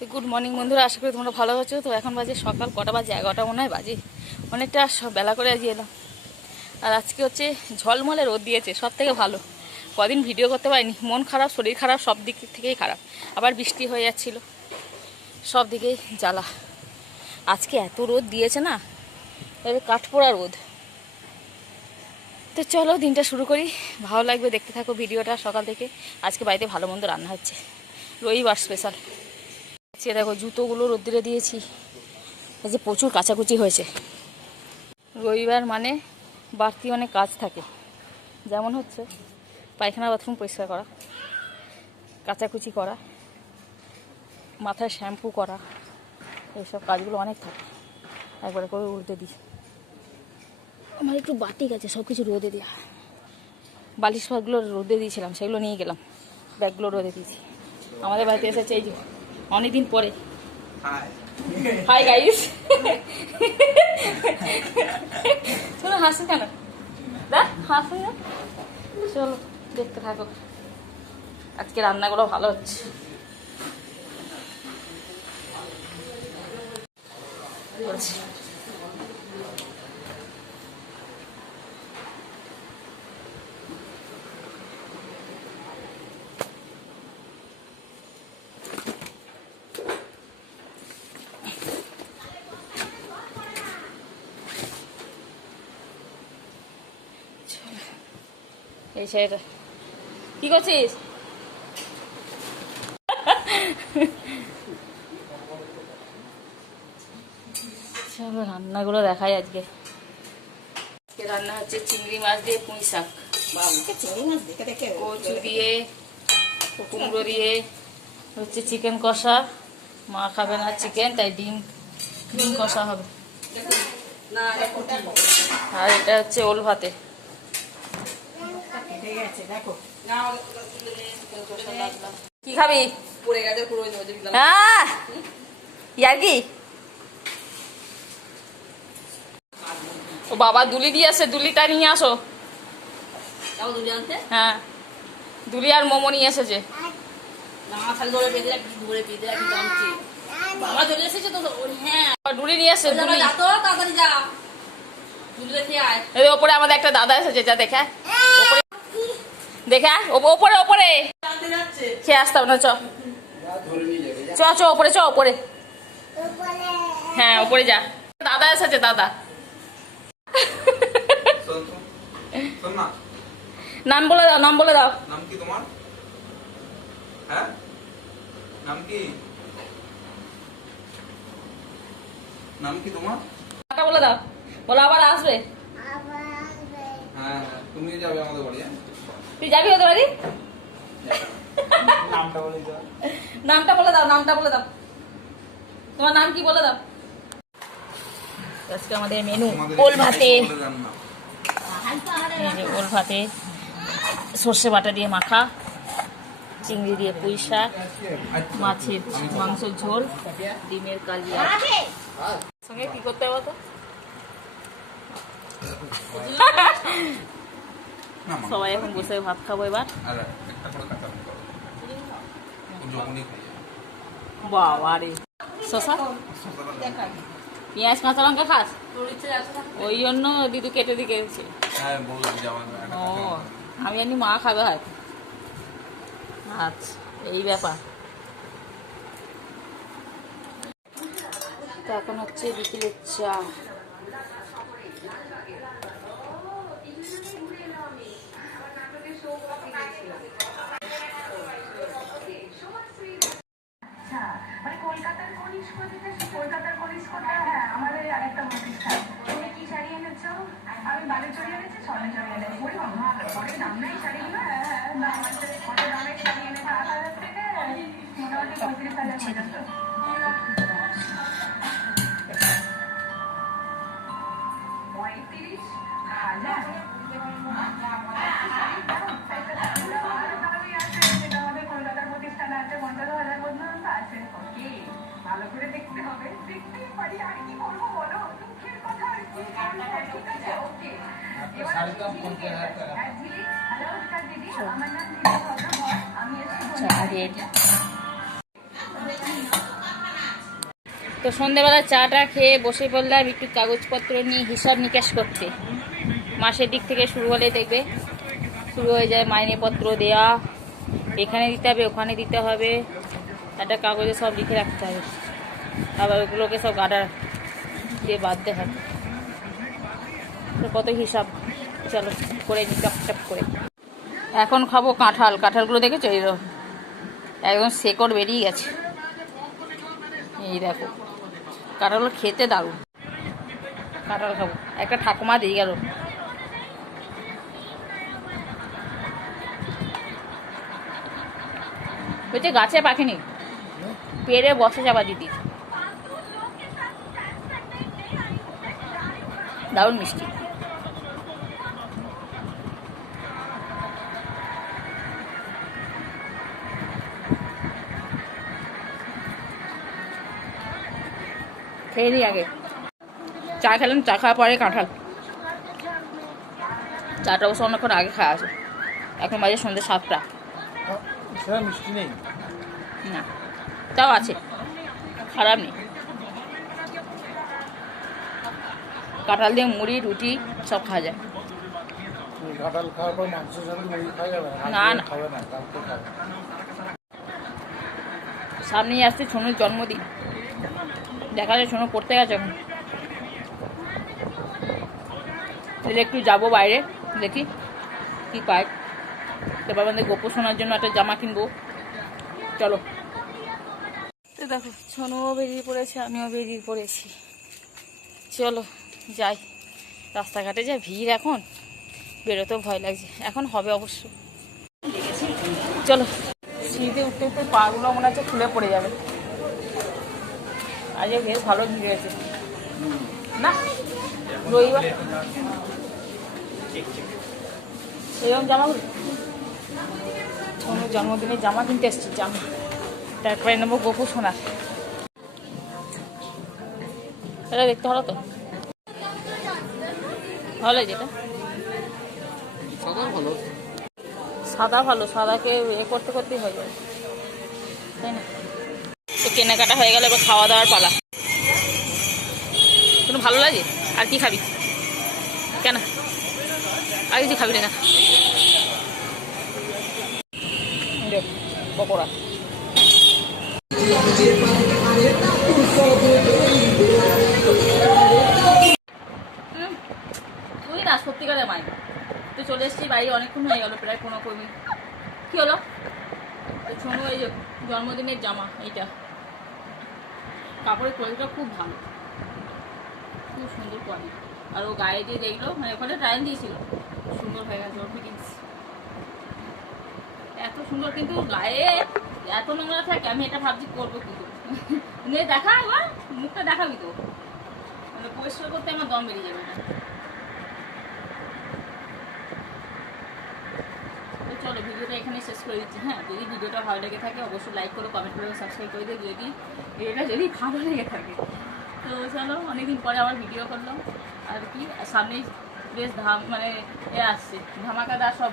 Good morning বন্ধুরা, আশা করি তোমরা ভালো আছো। তো এখন বাজে সকাল কটা বাজে, 11টা মনে হয় বাজে। অনেকটা বেলা করে আজকে এলাম। আর আজকে হচ্ছে ঝলমলে রোদ দিয়েছে, সব থেকে ভালো। কদিন ভিডিও করতে পারিনি, মন খারাপ, শরীর খারাপ, সব দিক থেকেই খারাপ। আবার বৃষ্টি হয়ে যাচ্ছিল, সব দিকেই জ্বালা। আজকে এত রোদ দিয়েছে না, তবে কাঠপোড়া রোদ। তো চলো দিনটা শুরু করি, ভালো লাগবে, দেখতে থাকো ভিডিওটা সকাল থেকে। আজকে বাড়িতে ভালো মন্দ রান্না হচ্ছে, রবিবার স্পেশাল। আজকে দেখো জুতোগুলো রোদ্দুরে দিয়েছি, এই যে প্রচুর কাচাকুচি হয়েছে। রবিবার মানে বাড়তি অনেক কাজ থাকে, যেমন হচ্ছে পায়খানা বাথরুম পরিষ্কার করা, কাচাকুচি করা, মাথায় শ্যাম্পু করা, এইসব কাজগুলো অনেক থাকে। একবারে করে উল্টে দিই। আমার একটু বাটিক আছে, সব কিছু রোদে দেওয়া। বালিশ ফাগুলো রোদে দিয়েছিলাম, সেগুলো নিয়ে গেলাম, ব্যাগগুলো রোদে দিয়েছি। আমাদের বাড়িতে এসেছে এই যে অনেকদিন পরে। হাই গাইস, চলো হাসি কেন, দেখ হাসি না। চলো দেখতে থাকো, আজকে রান্নাগুলো ভালো হচ্ছে। এই ছেলেটা কি করছিস? চলো রান্নাগুলো দেখাই। আজকে রান্না হচ্ছে চিংড়ি মাছ দিয়ে পুঁই শাক, কচু দিয়ে, কুমড়ো দিয়ে, হচ্ছে চিকেন কষা। মা খাবে না চিকেন, তাই ডিম কষা হবে। আর এটা হচ্ছে ওল ভাতে। কি খাবি? ইয়ার কি ও বাবা, দুলি দিয়ে আসে, দুলিটা নিয়ে আসো। হ্যাঁ, দুলি আর মোমো নিয়ে এসেছে। ডুলি নিয়ে এসে, ওপরে আমাদের একটা দাদা এসেছে, যা দেখা দেখা ওপরে ওপরে খেয়ে আসতে হবে না। চ চ ওপরে, চ ওপরে। হ্যাঁ ওপরে যা, দাদা এসেছে, দাদা। নাম বলে দাও, নাম বলে দাও। নাম কি তোমার? হ্যাঁ, নাম কি? নাম কি তোমার? টাকা বলে দাও, বলো আবার আসবে। হ্যাঁ, তুমি যাবে আমাদের বাড়ি। তুই যাবি ওদের বাড়ি? নামটা বলে দাও। নামটা বলে দাও, নামটা বলে দাও। তোমার নাম কি বলে দাও। আজকে আমাদের মেনু ওল ভাতে, ওল ভাতে সর্ষে বাটা দিয়ে মাখা, চিংড়ি দিয়ে পুঁই শাক, মাছের মাংসের ঝোল, ডিমের কালিয়া। সঙ্গে কি করতে হবে তো? সবাই এখন বসে ভাত খাবো এবার। বাবা রে, শশা পেঁয়াজ কাঁচা লঙ্কা খাস, ওই জন্য দিদু কেটে দিয়ে গেছে। ও আমি জানি মা খাবে হয়তো। আচ্ছা এই ব্যাপার। তো এখন হচ্ছে বিকেলের চা। কলকাতার কনিষ্কটা, হ্যাঁ আমাদের আরেকটা প্রতিষ্ঠান। তুমি কি শাড়ি এনেছো? আমি বালে চড়ি এনেছি, সলে চড়ি এনেছি। বলি বাবা, অনেক দাম নেই শাড়িগুলো। দাম আছে, কত দামের শাড়ি এনেছে? 8,000 থেকে মোটামুটি 35,000 পর্যন্ত। 35,000? যেটা আমাদের কলকাতার প্রতিষ্ঠান আছে 50,000 পর্যন্ত আছে। ওকে, ভালো করে দেখতে হবে। দেখতেই পারি, আর কি করবো বলো, দুঃখের কথা। আর কি ঠিক আছে, ওকে। এবার ঝিলি, হ্যালো দিদি, আমার নাম ঝিলি ভদ্রভর, আমি এসেছি। তো সন্ধ্যেবেলা চাটা খেয়ে বসে পড়লাম একটু কাগজপত্র নিয়ে হিসাব নিকাশ করতে। মাসের দিক থেকে শুরু হলে দেখবে শুরু হয়ে যায় মাইনেপত্র দেয়া, এখানে দিতে হবে ওখানে দিতে হবে, একটা কাগজে সব লিখে রাখতে হবে, আবার ওগুলোকে সব গাডার দিয়ে বাঁধতে হবে। তো কত হিসাব, চলো করে নি টপ করে। এখন খাবো কাঁঠাল। কাঁঠালগুলো দেখেছো এই একদম শেকড় বেরিয়ে গেছে। এই দেখো কাঁঠালগুলো খেতে দারুণ। কাঁঠাল খাবো, একটা ঠাকুমা দিয়ে গেল। বলছে গাছে পাখিনি, পেড়ে বসে যাবা দিদি। দারুণ মিষ্টি। খেয়ে নিই আগে। চা খেলাম, চা খাওয়ার পরে কাঁঠাল। চাটা অবশ্য অনেকক্ষণ আগে খাওয়া আছে, এখন বাজে সন্ধ্যে 7টা। মিষ্টি নেই না, তাও আছে, খারাপ নেই। কাঁঠাল দিয়ে মুড়ি রুটি সব খাওয়া যায়। কাঁঠাল খাওয়ার পর মাংসের সাথে মুড়ি খাওয়া যাবে না না, খাবে না, কালকে খাবে। সামনেই আসছে ছোনুর জন্মদিন। দেখা যায় ছোনু পড়তে গেছে এখন। তাহলে একটু যাবো বাইরে, দেখি কি পাই। এবার আমাদের গোপু শোনার জন্য একটা জামা কিনবো। চলো। তো দেখো ছোনুও বেরিয়ে পড়েছে, আমিও বেরিয়ে পড়েছি। চলো যাই। রাস্তাঘাটে যা ভিড় এখন, বেরোতেও ভয় লাগছে। এখন হবে অবশ্য। চলো। সিঁড়িতে উঠতে উঠতে পাগুলো মনে হচ্ছে খুলে পড়ে যাবে। আজকে বেশ ভালো ভিড় হয়েছে না, রবিবার। এরকম জামাগুলো ছোনুর জন্মদিনে জামা কিনতে এসছি, জামা। তারপরে নেবো গোপু সোনা। এটা দেখতে ভালো তো, ভালো যেটা সাদা ভালো। সাদাকে এ করতে করতেই হয়ে যাবে, তাই না? তো কেনাকাটা হয়ে গেল, এবার খাওয়া দাওয়ার পালা। কোনো ভালো লাগে? আর কি খাবি? কেন আর কিছু খাবি না? পকোড়া। তুই না সত্যিকারের মাই। তুই চলে এসেছি বাড়ি, অনেকক্ষণ হয়ে গেল, প্রায় 15 মিনিট। কি হলো? শোনো, এই যে জন্মদিনের জামা, এইটা কাপড়ের কোয়ালিটিটা খুব ভালো, খুব সুন্দর কোয়ালিটি। আর ও গায়ে যে দেখলো, মানে ওখানে ট্রায়াল দিয়েছিল, সুন্দর হয়ে গেছে ওর ফিটিংস, এত সুন্দর। কিন্তু গায়ে এত নোংরা থাকে, আমি এটা ভাবছি করবো কিন্তু। দেখা আবার মুখটা দেখাবি তো, মানে পরিষ্কার করতে আমার দম বেরিয়ে যাবে না। চলো ভিডিওটা এখানে শেষ করে দিচ্ছি। হ্যাঁ, যদি ভিডিওটা ভালো লেগে থাকে অবশ্যই লাইক করো, কমেন্ট করো, সাবস্ক্রাইব করে দিও যদি ভিডিওটা যদি ভালো লেগে থাকে। তো চলো, অনেকদিন পরে আবার ভিডিও করলাম। আর কি সামনেই বেশ মানে এ আসছে, ধামাকাদার সব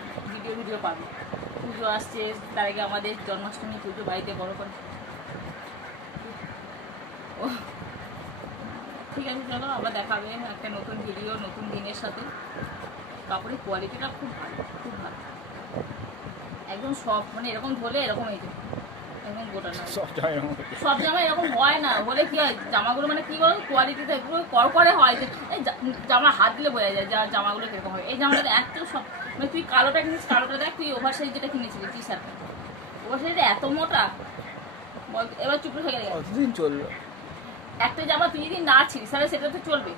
ভিডিও পাবে। পুজো আসছে, তার আগে আমাদের জন্মাষ্টমী পুজো বাড়িতে বড় করে। ও ঠিক আছে, চলো আবার দেখাবে একটা নতুন ভিডিও নতুন দিনের সাথে। কাপড়ের কোয়ালিটিটা খুব ভালো, খুব ভালো, একদম সব, মানে এরকম ধরলে এরকম এই যে একদম গোটা না। সব জামা এরকম হয় না, বলে কি হয় জামাগুলো, মানে কি বলো কোয়ালিটিটা পুরো করকরে হয়, যে জামা হাত দিলে বোঝা যায় যা জামাগুলো কিরকম হয়। এই জামাটা এত সব, মানে তুই কালোটা কিনিস, কালোটা দেখ, তুই ওভার সাইজ যেটা কিনেছিলি টি শার্টটা, ওভার সাইজটা এত মোটা বল। এবার চুপ হয়ে গেলে কতদিন চলবে একটা জামা? তুই যদি না ছিড়িস তাহলে সেটা তো চলবে।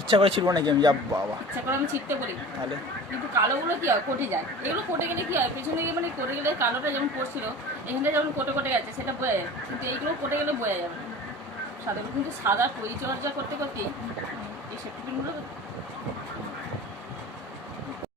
ইচ্ছা করে ছিড়বো নাকি আমি? যা বাবা, ইচ্ছা করে আমি ছিটতে বলি তাহলে। কিন্তু কালোগুলো কি হয়, কোটে যায়। এগুলো কোটে গেলে কি হয়, পেছনে গিয়ে মানে কোটে গেলে কালোটা যেমন পড়ছিল, এখানে যেমন কোটে গেছে সেটা বোঝা যায়, কিন্তু এইগুলো কোটে গেলে বোঝা যাবে না। সাদাগুলো কিন্তু সাদা পরিচর্যা করতে করতে এই সেফটি পিনগুলো